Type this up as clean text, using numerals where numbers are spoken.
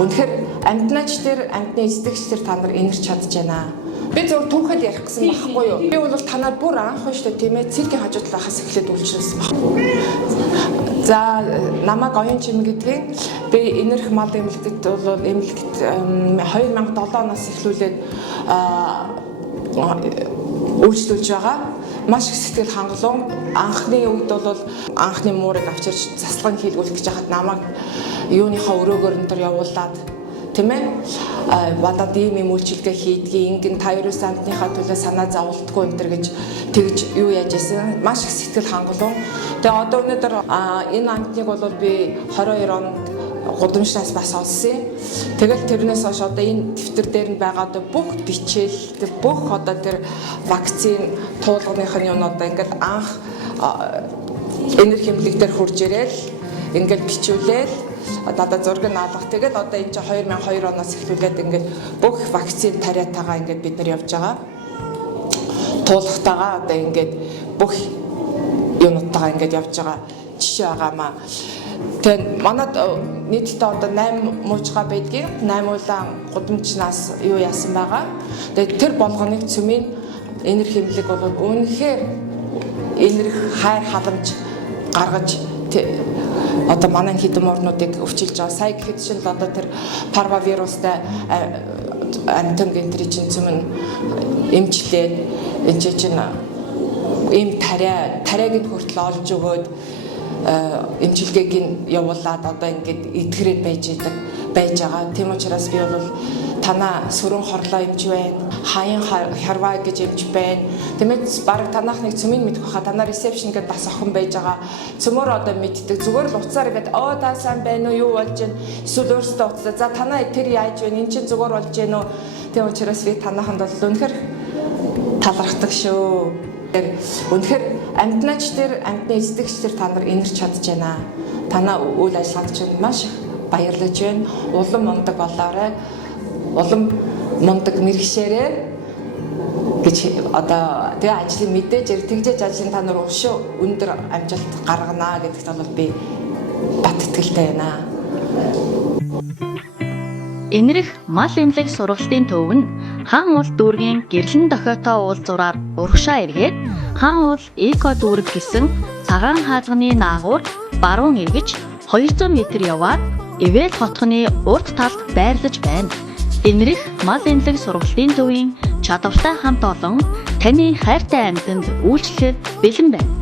Үнэхээр амьтнаач тэр амьтны эздэгч тэр та нар энэрч чадж байна. Би зөв түүхэд ярих гэсэн байхгүй юу? Би бол танаар бүр анх шүү дээ тийм ээ циркийн хажуу талаас эхлээд үйлчлүүлсэн байхгүй. За намайг оюун чим гэдгийг би энэрх мал эмнэлэгт бол эмнэлэгт 2007 оноос эхлүүлээд үйлчлүүлж байгаа. Маш их сэтгэл хангалуун. Анхны үед бол анхны муурыг авчирч заслан хийлгүүлэх гэж хахад намайг юуныхаа өрөөгөр энэ төр явуулаад тийм ээ бадад ийм үйлчилгээ хийдгийг ингэн та ерөөс амтныхаа төлөө санаа зовлтгүй энэ төр гэж тэгж юу яаж яасан маш их сэтгэл хангалуун. Тэгээ одоо өнөөдөр энэ амтныг бол би 22 онд гудамжнаас бас олсон. Тэгэл тэрнээс хойш одоо энэ дэвтэр дээр нь байгаа одоо бүх бичээл бүх одоо тэр вакцин туулганых нь юм одоо ингээд анх энерги хэмлэг дээр хурж ирээл ингээд бичүүлээл одоо зураг нь алгах. Тэгээд одоо энэ чинь 2002 оноос эхлүүлээд ингээд бүх вакцин тариатайгаа ингээд бид нар явж байгаа. Туулгатайгаа одоо ингээд бүх юмнуудтайгаа ингээд явж байгаа жишээ байгаамаа. Тэгээд манад нийтдээ одоо 8 муужгаа байдгийг 8 улаан гудамжнаас юу яасан байгаа. Тэгээд тэр болгоныг цөмийн энерги хэмлэг бол үнэхээр энерги хайр халамж гаргаж одоо манай хэдэн орнуудыг өвчилж байгаа. Сая гэхэд чинь одоо тэр парвавирустай амтан гэнтрий чинь цөмөн эмчлээд энэ чинь им тариаг нь хүртэл олж өгөөд эмчилгээг нь явуулаад одоо ингээд эдгэрээд байж байгаа. Тийм учраас би бол танаа сүрэн хорлоо эмч байна. Хаян харваа гэж эмч байна. Тиймээс баг танах нэг цөмийн мэдэх баха танаа ресепшн гэдэг бас охин байж байгаа. Цөмөр одоо мэддэг. Зүгээр л уцаар ингээд та сайн байна уу юу болж байна? Эсвэл өөрсдөө уцаа. За танаа тэр яаж байна? Энд чинь зүгээр болж байна уу? Тийм учраас би танааханд бол үнэхээр талархдаг шүү. Үнэхээр амьтнаач тэр амьтны эздэгч тэр та нар энэрч чадж байна. Танаа үйл ажиллагаанд чинь маш их баярлаж байна. Улам мундаг болоорой. Улам мундаг мэрэгшээрээ гэж одоо тэгээ ажлын мэдээж тэгжээж ажлын та нар уушаа өндөр амжилт гаргана гэдэгт бол би бат итгэлтэй байна. Энэрх мал эмнэлэг сургалтын төв нь хаан уул дүүргийн гэрлэн дохиотой уулзураар урагшаа эргээд хаан уул эко дүүрэг гэсэн цагаан хаалганы наагур баруун эргэж 200 м яваад Ивэл хотхны урд талд байрлаж байна. Энэрх мал эмнэлэг сургалтын төвийн чадвартай хамт олон таны хайртай амьтанд үйлчлэхэд бэлэн байна.